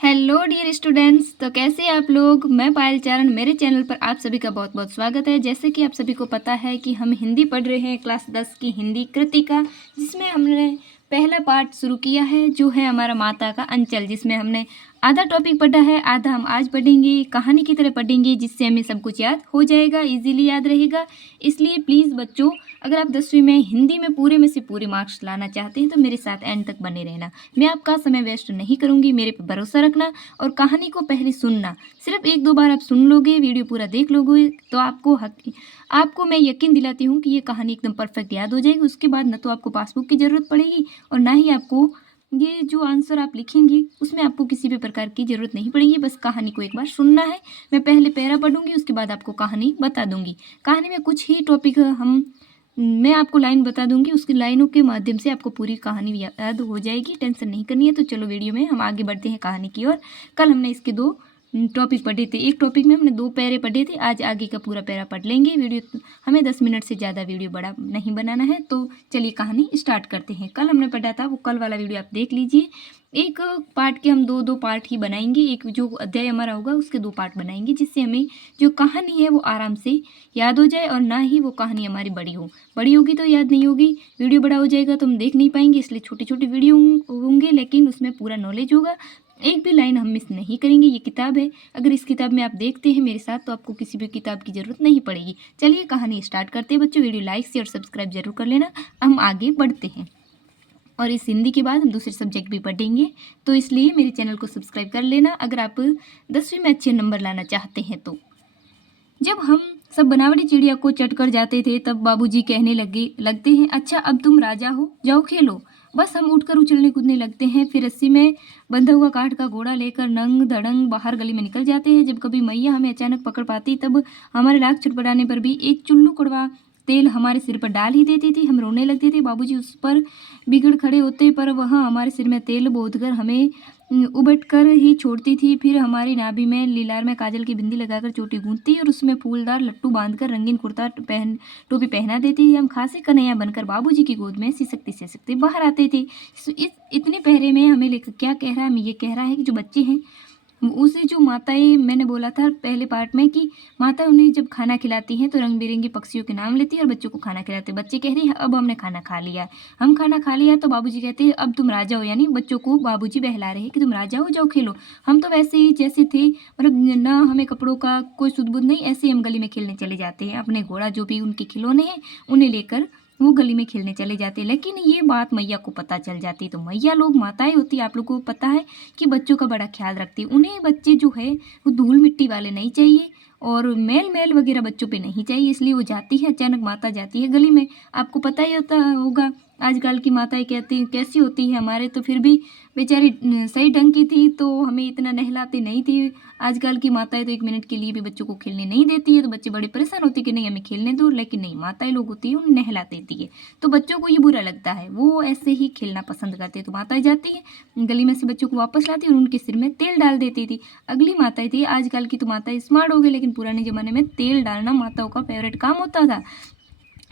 Hello dear students, तो कैसे हैं आप लोग। मैं पायल चारण, मेरे चैनल पर आप सभी का बहुत बहुत स्वागत है। जैसे कि आप सभी को पता है कि हम हिंदी पढ़ रहे हैं क्लास 10 की हिंदी कृतिका, जिसमें हमने पहला पार्ट शुरू किया है जो है हमारा माता का अंचल, जिसमें हमने आधा टॉपिक पढ़ा है, आधा हम आज पढ़ेंगे, कहानी की तरह पढ़ेंगे, जिससे हमें सब कुछ याद हो जाएगा, इजीली याद रहेगा। इसलिए प्लीज़ बच्चों, अगर आप 10वीं में हिंदी में पूरे में से पूरे मार्क्स लाना चाहते हैं तो मेरे साथ एंड तक बने रहना। मैं आपका समय वेस्ट नहीं करूँगी, मेरे पर भरोसा रखना और कहानी को पहले सुनना। सिर्फ एक दो बार आप सुन लोगे, वीडियो पूरा देख लोगे तो आपको मैं यकीन दिलाती हूँ कि ये कहानी एकदम परफेक्ट याद हो जाएगी। उसके बाद न तो आपको पासबुक की ज़रूरत पड़ेगी और ना ही आपको ये जो आंसर आप लिखेंगी उसमें आपको किसी भी प्रकार की ज़रूरत नहीं पड़ेगी। बस कहानी को एक बार सुनना है। मैं पहले पैरा पढ़ूंगी, उसके बाद आपको कहानी बता दूंगी। कहानी में कुछ ही टॉपिक मैं आपको लाइन बता दूंगी, उसकी लाइनों के माध्यम से आपको पूरी कहानी याद हो जाएगी। टेंशन नहीं करनी है। तो चलो वीडियो में हम आगे बढ़ते हैं कहानी की ओर। कल हमने इसके दो टॉपिक पढ़े थे, एक टॉपिक में हमने 2 पैरे पढ़े थे, आज आगे का पूरा पैरा पढ़ लेंगे। वीडियो हमें 10 मिनट से ज़्यादा वीडियो बड़ा नहीं बनाना है। तो चलिए कहानी स्टार्ट करते हैं। कल हमने पढ़ा था, वो कल वाला वीडियो आप देख लीजिए। एक पार्ट के हम दो पार्ट ही बनाएंगे, एक जो अध्याय हमारा होगा उसके 2 पार्ट बनाएंगे, जिससे हमें जो कहानी है वो आराम से याद हो जाए और ना ही वो कहानी हमारी बड़ी होगी तो याद नहीं होगी। वीडियो बड़ा हो जाएगा तो हम देख नहीं पाएंगे, इसलिए छोटी छोटी वीडियो होंगे, लेकिन उसमें पूरा नॉलेज होगा। एक भी लाइन हम मिस नहीं करेंगे। ये किताब है, अगर इस किताब में आप देखते हैं मेरे साथ तो आपको किसी भी किताब की ज़रूरत नहीं पड़ेगी। चलिए कहानी स्टार्ट करते हैं बच्चों। वीडियो लाइक शेयर सब्सक्राइब जरूर कर लेना। हम आगे बढ़ते हैं और इस हिंदी के बाद हम दूसरे सब्जेक्ट भी पढ़ेंगे, तो इसलिए मेरे चैनल को सब्सक्राइब कर लेना अगर आप 10वीं में अच्छे नंबर लाना चाहते हैं तो। जब हम सब बनावटी चिड़िया को चट कर जाते थे तब बाबूजी कहने लगते हैं, अच्छा अब तुम राजा हो, जाओ खेलो। बस हम उठकर उछलने कूदने लगते हैं, फिर रस्सी में बंधा हुआ काठ का घोड़ा लेकर नंग धड़ंग बाहर गली में निकल जाते हैं। जब कभी मैया हमें अचानक पकड़ पाती तब हमारे लाख छटपटाने पर भी एक चुल्लू कड़वा तेल हमारे सिर पर डाल ही देती थी। हम रोने लगते थे, बाबूजी उस पर बिगड़ खड़े होते, पर वह हमारे सिर में तेल बोध कर हमें उबट कर ही छोड़ती थी। फिर हमारी नाभि में लीलार में काजल की बिंदी लगाकर चोटी गूंथती और उसमें फूलदार लट्टू बांधकर रंगीन कुर्ता टोपी पहना देती थी। हम खासे कन्हैया बनकर बाबूजी की गोद में सिसकते बाहर आते थे। इतने पहरे में हमें लेकर क्या कह रहा है, हमें ये कह रहा है कि जो बच्चे हैं उसे, जो माताएं, मैंने बोला था पहले पार्ट में कि माता उन्हें जब खाना खिलाती हैं तो रंग बिरंगी पक्षियों के नाम लेती है और बच्चों को खाना खिलाते हैं। बच्चे कह रहे हैं अब हमने खाना खा लिया। हम खाना खा लिया तो बाबूजी कहते हैं अब तुम राजा हो, यानी बच्चों को बाबूजी बहला रहे हैं कि तुम राजा हो, जाओ खेलो। हम तो वैसे ही जैसे थे, मतलब ना हमें कपड़ों का कोई सुध बुध नहीं, ऐसे ही हम गली में खेलने चले जाते हैं। अपने घोड़ा जो भी उनके खिलौने हैं उन्हें लेकर वो गली में खेलने चले जाते हैं। लेकिन ये बात मैया को पता चल जाती, तो मैया लोग माताएं होती है, आप लोगों को पता है कि बच्चों का बड़ा ख्याल रखती है। उन्हें बच्चे जो है वो धूल मिट्टी वाले नहीं चाहिए और मैल वगैरह बच्चों पे नहीं चाहिए, इसलिए वो जाती है, अचानक माता जाती है गली में। आपको पता ही होगा आजकल की माताएं कहती कैसी होती है। हमारे तो फिर भी बेचारी सही ढंग की थी तो हमें इतना नहलाती नहीं थी। आजकल की माताएं तो 1 मिनट के लिए भी बच्चों को खेलने नहीं देती है, तो बच्चे बड़े परेशान होते कि नहीं हमें खेलने दो, लेकिन नहीं, माताएं लोग होती है उन्हें नहला देती है, तो बच्चों को ये बुरा लगता है, वो ऐसे ही खेलना पसंद करते हैं। तो माताएं जाती है गली में से बच्चों को वापस लाती और उनके सिर में तेल डाल देती थी। अगली माताएं थी, आजकल की तो माताएं स्मार्ट हो गई, लेकिन पुराने ज़माने में तेल डालना माताओं का फेवरेट काम होता था।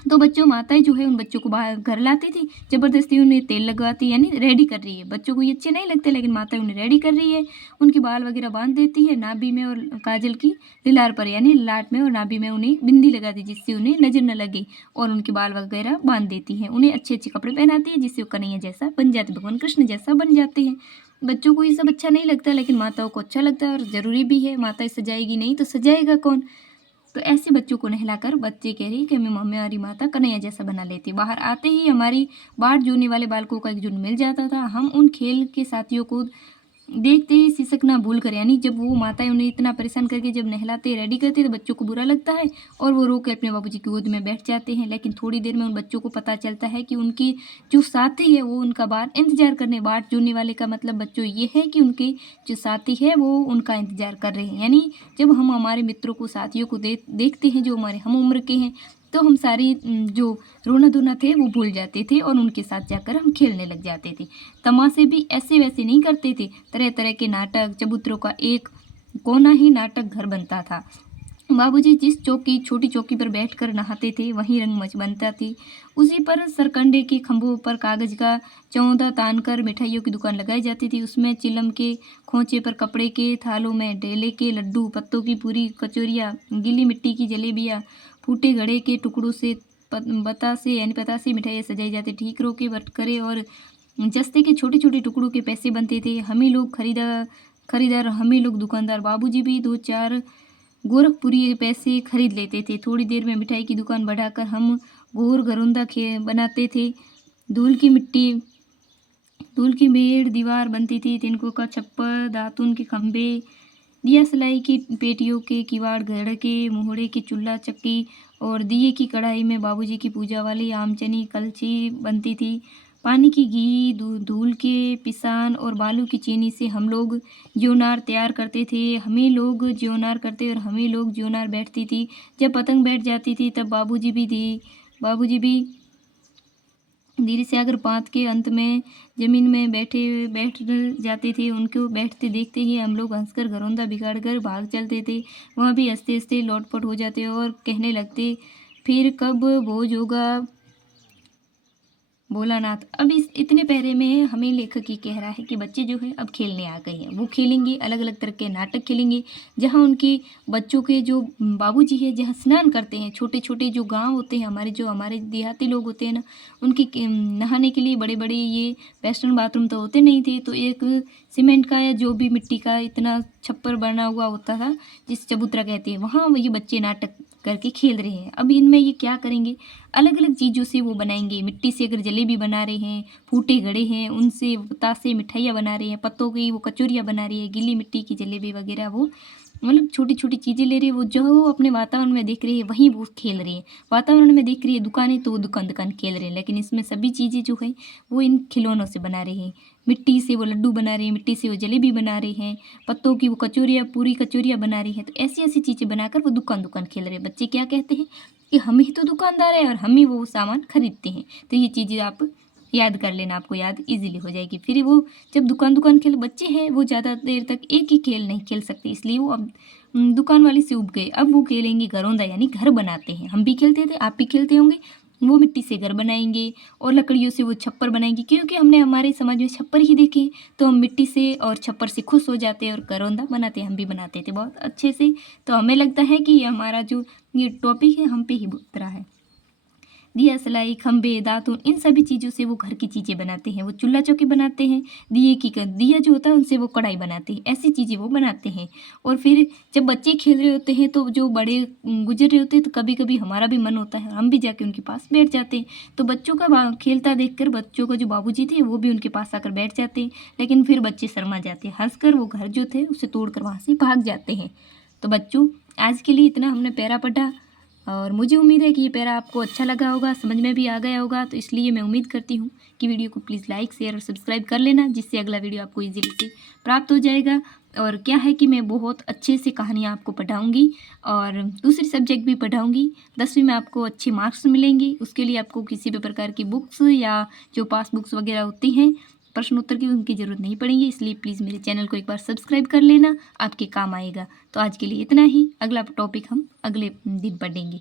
तो बच्चों माताएं जो है उन बच्चों को बाहर घर लाती थी, ज़बरदस्ती उन्हें तेल लगवाती, यानी रेडी कर रही है। बच्चों को ये अच्छे नहीं लगते, लेकिन माताएं उन्हें रेडी कर रही है। उनके बाल वगैरह बांध देती है नाभि में और काजल की लीलार पर, यानी लाट में और नाभि में उन्हें बिंदी लगा दी जिससे उन्हें नजर न लगे, और उनके बाल वगैरह बांध देती है। उन्हें अच्छे अच्छे कपड़े पहनाती है जिससे वो कन्हैया जैसा बन जाते, भगवान कृष्ण जैसा बन जाते हैं। बच्चों को ये सब अच्छा नहीं लगता, लेकिन माताओं को अच्छा लगता है और ज़रूरी भी है। माताएं सजाएगी नहीं तो सजाएगा कौन। तो ऐसे बच्चों को नहलाकर बच्चे कह रही कि हमें हमारी माता कन्हैया जैसा बना लेती। बाहर आते ही हमारी बाट जोड़ने वाले बालकों का एक झुंड मिल जाता था। हम उन खेल के साथियों को देखते ही सिसकना भूल कर, यानी जब वो माताएं उन्हें इतना परेशान करके जब नहलाते रेडी करते तो बच्चों को बुरा लगता है और वो रो के अपने बाबूजी की गोद में बैठ जाते हैं। लेकिन थोड़ी देर में उन बच्चों को पता चलता है कि उनकी जो साथी है वो उनका बाहर इंतजार करने, बाट जोड़ने वाले का मतलब बच्चों ये है कि उनके जो साथी है वो उनका इंतजार कर रहे हैं। यानी जब हम हमारे मित्रों को, साथियों को देखते हैं जो हमारे हम उम्र के हैं, तो हम सारी जो रोना धोना थे वो भूल जाते थे और उनके साथ जाकर हम खेलने लग जाते थे। तमाशे भी ऐसे वैसे नहीं करते थे, तरह तरह के नाटक, चबूतरों का एक कोना ही नाटक घर बनता था। बाबूजी जिस चौकी छोटी चौकी पर बैठकर नहाते थे वहीं रंगमंच बनता थी। उसी पर सरकंडे के खंभों पर कागज का चौंधा तानकर मिठाइयों की दुकान लगाई जाती थी। उसमें चिलम के खोंचे पर कपड़े के थालों में ढेले के लड्डू, पत्तों की पूरी, कचौरियाँ, गीली मिट्टी की जलेबियाँ, फूटे घड़े के टुकड़ों से बतासे यानी पतासे मिठाइयाँ सजाई जाती। ठीकरों के बटखरे और जस्ते के छोटे छोटे टुकड़ों के पैसे बनते थे। खरीदार हमें लोग दुकानदार। बाबूजी भी 2-4 गोरखपुरी पैसे खरीद लेते थे। थोड़ी देर में मिठाई की दुकान बढ़ाकर हम घोर घरौंदा बनाते थे। धूल की मिट्टी धूल की मेड़ दीवार बनती थी। तिनकों का छप्पर, दातुन के खंभे, दिया सलाई की पेटियों के किवाड़, घड़ के मोहड़े की चूल्हा चक्की और दिए की कढ़ाई में बाबूजी की पूजा वाली आमचनी कलछी बनती थी। पानी की घी, धूल के पिसान और बालू की चीनी से हम लोग ज्योनार तैयार करते थे। हमें लोग ज्योनार करते और हमें लोग ज्योनार बैठती थी। जब पतंग बैठ जाती थी तब बाबूजी भी धीरे से अगर पात के अंत में जमीन में बैठ जाते थे। उनको बैठते देखते ही हम लोग हंसकर घरौंदा बिगाड़ कर भाग चलते थे। वह भी हंसते हंसते लौटपट हो जाते और कहने लगते, फिर कब भोज होगा भोलानाथ। अब इस इतने पैरे में हमें लेखक ये कह रहा है कि बच्चे जो है अब खेलने आ गए हैं। वो खेलेंगे, अलग अलग तरह के नाटक खेलेंगे। जहाँ उनके बच्चों के जो बाबूजी है जहाँ स्नान करते हैं, छोटे छोटे जो गांव होते हैं हमारे देहाती लोग होते हैं ना, उनके नहाने के लिए बड़े बड़े ये वेस्टर्न बाथरूम तो होते नहीं थे। तो एक सीमेंट का या जो भी मिट्टी का इतना छप्पर बना हुआ होता था जिसे चबूतरा कहते हैं, वहाँ ये बच्चे नाटक करके खेल रहे हैं। अब इनमें ये क्या करेंगे, अलग अलग चीज़ों से वो बनाएंगे। मिट्टी से अगर जलेबी बना रहे हैं, फूटे घड़े हैं उनसे बतासे मिठाइयाँ बना रहे हैं, पत्तों की वो कचौरियाँ बना रही है, गीली मिट्टी की जलेबी वगैरह वो मतलब छोटी छोटी चीज़ें ले रही है। वो जो वो अपने वातावरण में देख रही है वहीं वो खेल रही है। वातावरण में देख रही है दुकानें तो वो दुकान दुकान खेल रहे हैं। लेकिन इसमें सभी चीज़ें जो है वो इन खिलौनों से बना रहे हैं। मिट्टी से वो लड्डू बना रहे हैं, मिट्टी से वो जलेबी बना रहे हैं, पत्तों की वो कचौरियाँ पूरी कचौरियाँ बना रही हैं। तो ऐसी ऐसी चीज़ें बनाकर वो दुकान दुकान खेल रहे हैं। बच्चे क्या कहते हैं कि हम ही तो दुकानदार हैं और हम ही वो सामान खरीदते हैं। तो ये चीज़ें आप याद कर लेना, आपको याद इजीली हो जाएगी। फिर वो जब दुकान खेल बच्चे हैं वो ज़्यादा देर तक एक ही खेल नहीं खेल सकते, इसलिए वो अब दुकान वाले से उब गए। अब वो खेलेंगे घरौंदा यानी घर बनाते हैं। हम भी खेलते थे, आप भी खेलते होंगे। वो मिट्टी से घर बनाएंगे और लकड़ियों से वो छप्पर बनाएंगे, क्योंकि हमने हमारे समाज में छप्पर ही देखे हैं। तो हम मिट्टी से और छप्पर से खुश हो जाते हैं और घरौंदा बनाते हैं। हम भी बनाते थे बहुत अच्छे से। तो हमें लगता है कि ये हमारा जो ये टॉपिक है हम पे ही उतरा है। दिया सलाई, खंबे, दातुन, इन सभी चीज़ों से वो घर की चीज़ें बनाते हैं। वो चूल्हा चौकी बनाते हैं। दिया जो होता है उनसे वो कढ़ाई बनाते हैं। ऐसी चीज़ें वो बनाते हैं। और फिर जब बच्चे खेल रहे होते हैं तो जो बड़े गुजर रहे होते हैं तो कभी कभी हमारा भी मन होता है, हम भी जाके उनके पास बैठ जाते हैं। तो बच्चों का खेलता देखकर बच्चों का जो बाबूजी थे वो भी उनके पास आकर बैठ जाते हैं। लेकिन फिर बच्चे शर्मा जाते हैं, हंसकर वो घर जो थे उसे तोड़कर वहाँ से भाग जाते हैं। तो बच्चों, आज के लिए इतना हमने पैरा पढ़ा और मुझे उम्मीद है कि ये पैरा आपको अच्छा लगा होगा, समझ में भी आ गया होगा। तो इसलिए मैं उम्मीद करती हूँ कि वीडियो को प्लीज़ लाइक, शेयर और सब्सक्राइब कर लेना, जिससे अगला वीडियो आपको इजीली से प्राप्त हो जाएगा। और क्या है कि मैं बहुत अच्छे से कहानियाँ आपको पढ़ाऊँगी और दूसरी सब्जेक्ट भी पढ़ाऊँगी। 10वीं में आपको अच्छे मार्क्स मिलेंगे। उसके लिए आपको किसी भी प्रकार की बुक्स या जो पास बुक्स वगैरह होती हैं प्रश्नोत्तर की, उनकी ज़रूरत नहीं पड़ेगी। इसलिए प्लीज़ मेरे चैनल को एक बार सब्सक्राइब कर लेना, आपके काम आएगा। तो आज के लिए इतना ही। अगला टॉपिक हम अगले दिन पढ़ेंगे।